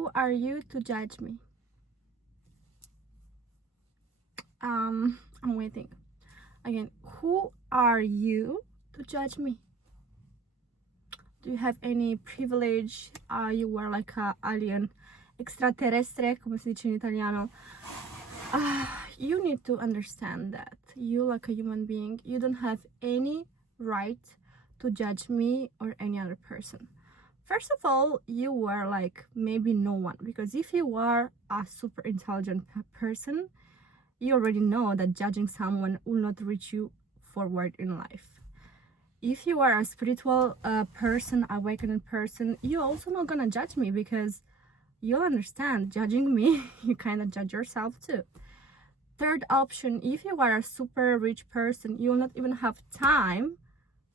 Who are you to judge me? I'm waiting. Again, who are you to judge me? Do you have any privilege? You were like a alien, extraterrestre, come si dice in italiano. You need to understand that you, like a human being, you don't have any right to judge me or any other person. First of all, you were like maybe no one, because if you are a super intelligent person, you already know that judging someone will not reach you forward in life. If you are a spiritual person, awakened person, you're also not gonna judge me, because you'll understand judging me, you kind of judge yourself too. Third option, if you are a super rich person, you'll not even have time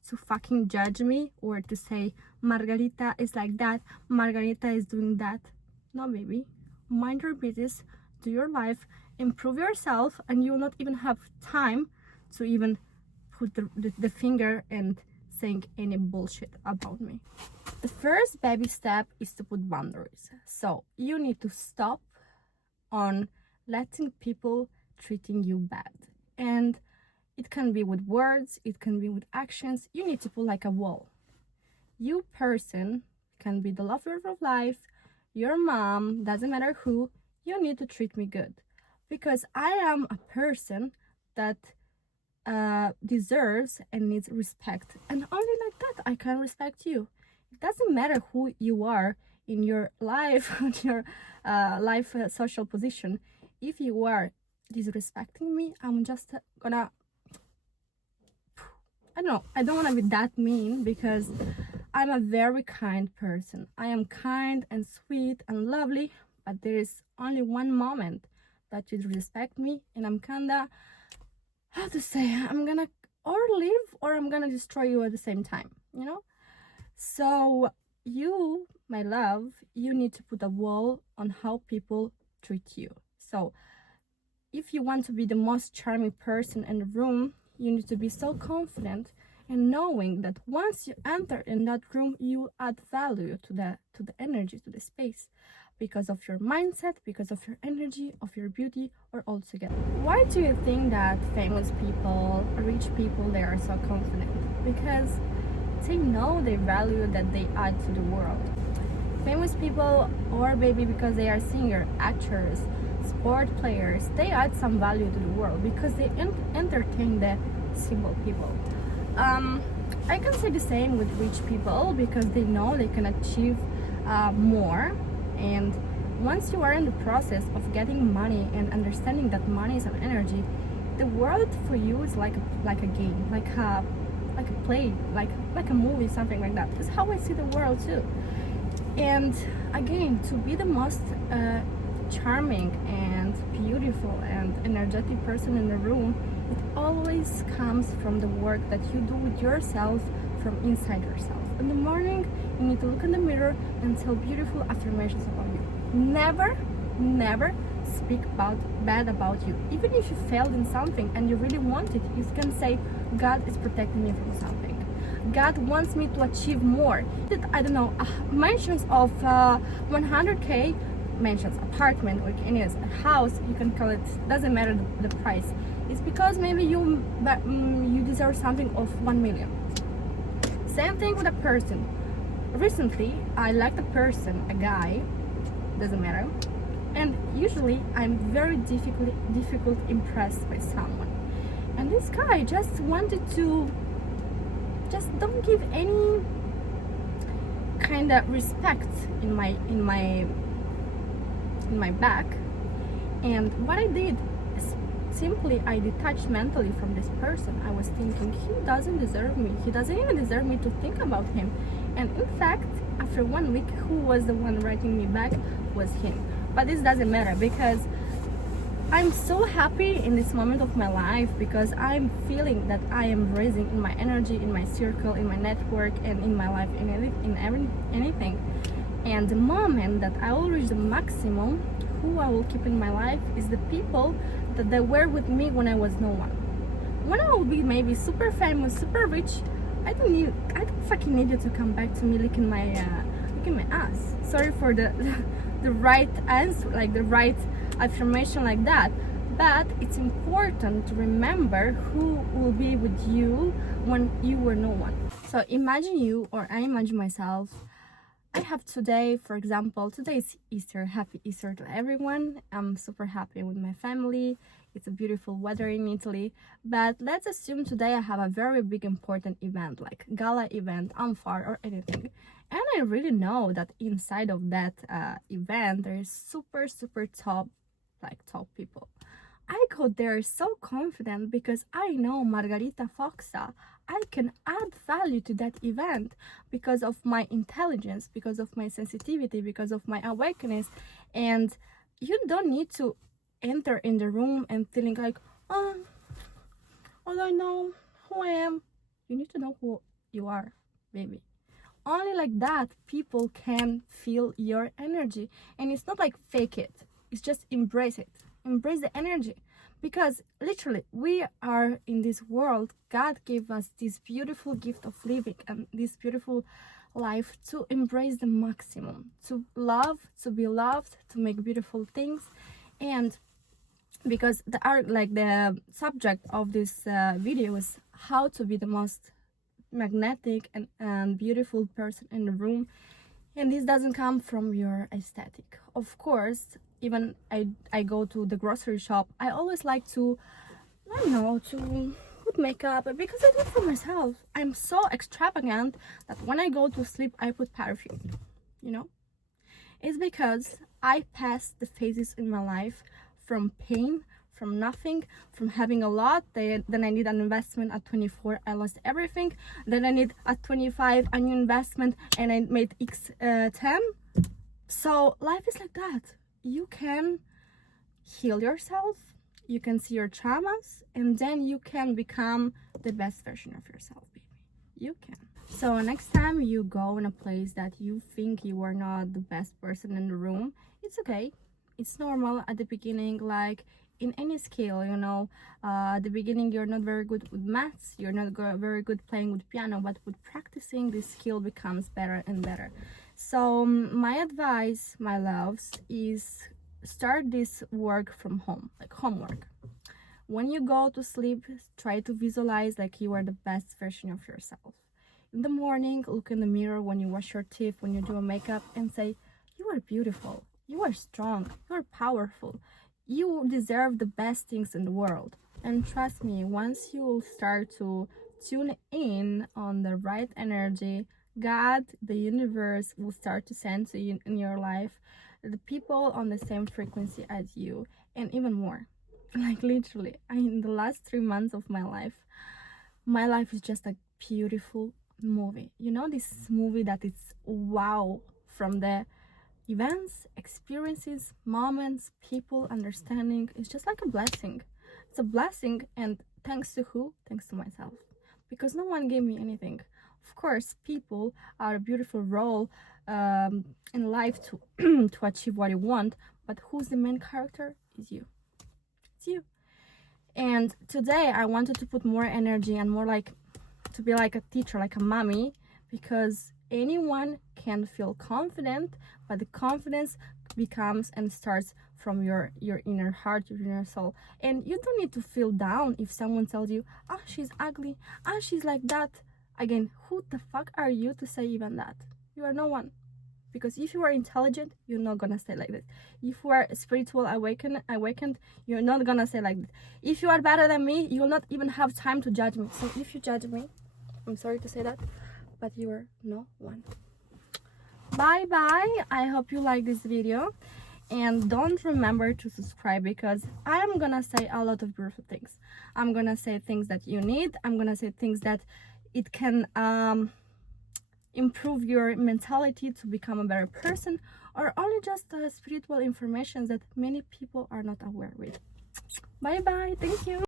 to fucking judge me or to say Margarita is like that, Margarita is doing that. No, baby, mind your business, do your life, improve yourself, and you'll not even have time to even put the finger and saying any bullshit about me. The first baby step is to put boundaries. So you need to stop on letting people treating you bad, and it can be with words, it can be with actions. You need to put like a wall. You person can be the lover of life, your mom, doesn't matter who, you need to treat me good, because I am a person that deserves and needs respect, and only like that I can respect you. It doesn't matter who you are in your life, your life social position. If you are disrespecting me, I'm just gonna, I don't know, I don't want to be that mean, because I'm a very kind person. I am kind and sweet and lovely, but there is only one moment that you disrespect me, and I'm kinda, how to say, I'm gonna or leave or I'm gonna destroy you at the same time, you know? So you, my love, you need to put a wall on how people treat you. So if you want to be the most charming person in the room, you need to be so confident and knowing that once you enter in that room, you add value to the energy, to the space, because of your mindset, because of your energy, of your beauty, or all together. Why do you think that famous people, rich people, they are so confident? Because they know the value that they add to the world. Famous people, or maybe because they are singers, actors, sport players, they add some value to the world because they entertain the simple people. I can say the same with rich people, because they know they can achieve more. And once you are in the process of getting money and understanding that money is an energy, the world for you is like a game, like a play, like a movie, something like that. That's how I see the world too. And again, to be the most charming and beautiful and energetic person in the room, it always comes from the work that you do with yourself, from inside yourself. In the morning, you need to look in the mirror and tell beautiful affirmations about you. Never speak bad about you. Even if you failed in something and you really want it, you can say, God is protecting me from something. God wants me to achieve more. I don't know, mentions of 100k, mentions, apartment, or any house, you can call it, doesn't matter the price. It's because maybe you deserve something of 1 million. Same thing with a person. Recently, I liked a person, a guy, doesn't matter, and usually I'm very difficult impressed by someone. And this guy just wanted to, just don't give any kind of respect in my back. And what I did is simply I detached mentally from this person. I was thinking, he doesn't deserve me. He doesn't even deserve me to think about him. And in fact, after 1 week, who was the one writing me back was him. But this doesn't matter, because I'm so happy in this moment of my life, because I'm feeling that I am raising in my energy, in my circle, in my network, and in my life, in anything. And the moment that I will reach the maximum, who I will keep in my life is the people that they were with me when I was no one. When I will be maybe super famous, super rich, I don't fucking need you to come back to me licking my ass. Sorry for the the right answer, like the right affirmation like that. But it's important to remember who will be with you when you were no one. So imagine you, or I imagine myself. I have today, for example, today is Easter. Happy Easter to everyone. I'm super happy with my family. It's a beautiful weather in Italy. But let's assume today I have a very big important event, like gala event, amfar, or anything. And I really know that inside of that event, there is super, super top people. I go there so confident because I know Margarita Foxa. I can add value to that event because of my intelligence, because of my sensitivity, because of my awareness. And you don't need to enter in the room and feeling like, oh, I don't know who I am. You need to know who you are, baby. Only like that people can feel your energy. And it's not like fake it, it's just embrace it. Embrace the energy, because literally we are in this world. God gave us this beautiful gift of living and this beautiful life to embrace the maximum, to love, to be loved, to make beautiful things. And because the subject of this video is how to be the most magnetic and beautiful person in the room. And this doesn't come from your aesthetic. Of course, even I go to the grocery shop, I always like to, I don't know, to put makeup because I do it for myself. I'm so extravagant that when I go to sleep, I put perfume, you know? It's because I passed the phases in my life from pain, from nothing, from having a lot. Then I need an investment at 24, I lost everything. Then I need at 25 a new investment and I made X10. So life is like that. You can heal yourself, you can see your traumas, and then you can become the best version of yourself, baby. You can. So next time you go in a place that you think you are not the best person in the room, it's okay. It's normal at the beginning, like in any skill, you know. At the beginning you're not very good with maths, you're not very good playing with piano, but with practicing this skill becomes better and better. So my advice, my loves, is start this work from home, like homework. When you go to sleep, try to visualize like you are the best version of yourself. In the morning, look in the mirror when you wash your teeth, when you do a makeup, and say, you are beautiful, you are strong, you are powerful, you deserve the best things in the world. And trust me, once you will start to tune in on the right energy, God, the universe will start to send to you in your life the people on the same frequency as you, and even more. Like literally, in the last 3 months of my life is just a beautiful movie. You know, this movie that it's wow, from the events, experiences, moments, people, understanding. It's just like a blessing. It's a blessing, and thanks to who? Thanks to myself, because no one gave me anything. Of course, people are a beautiful role in life to to achieve what you want, but who's the main character? Is you. It's you. And today I wanted to put more energy and more like to be like a teacher, like a mommy, because anyone can feel confident, but the confidence becomes and starts from your inner heart, your inner soul. And you don't need to feel down if someone tells you, ah, she's ugly, ah, she's like that. Again, who the fuck are you to say even that? You are no one. Because if you are intelligent, you're not gonna say like this. If you are spiritual awakened, you're not gonna say like this. If you are better than me, you will not even have time to judge me. So if you judge me, I'm sorry to say that, but you are no one. Bye bye. I hope you like this video, and don't remember to subscribe, because I'm gonna say a lot of beautiful things. I'm gonna say things that you need. I'm gonna say things that it can improve your mentality to become a better person, or only just spiritual information that many people are not aware with. Bye bye. Thank you.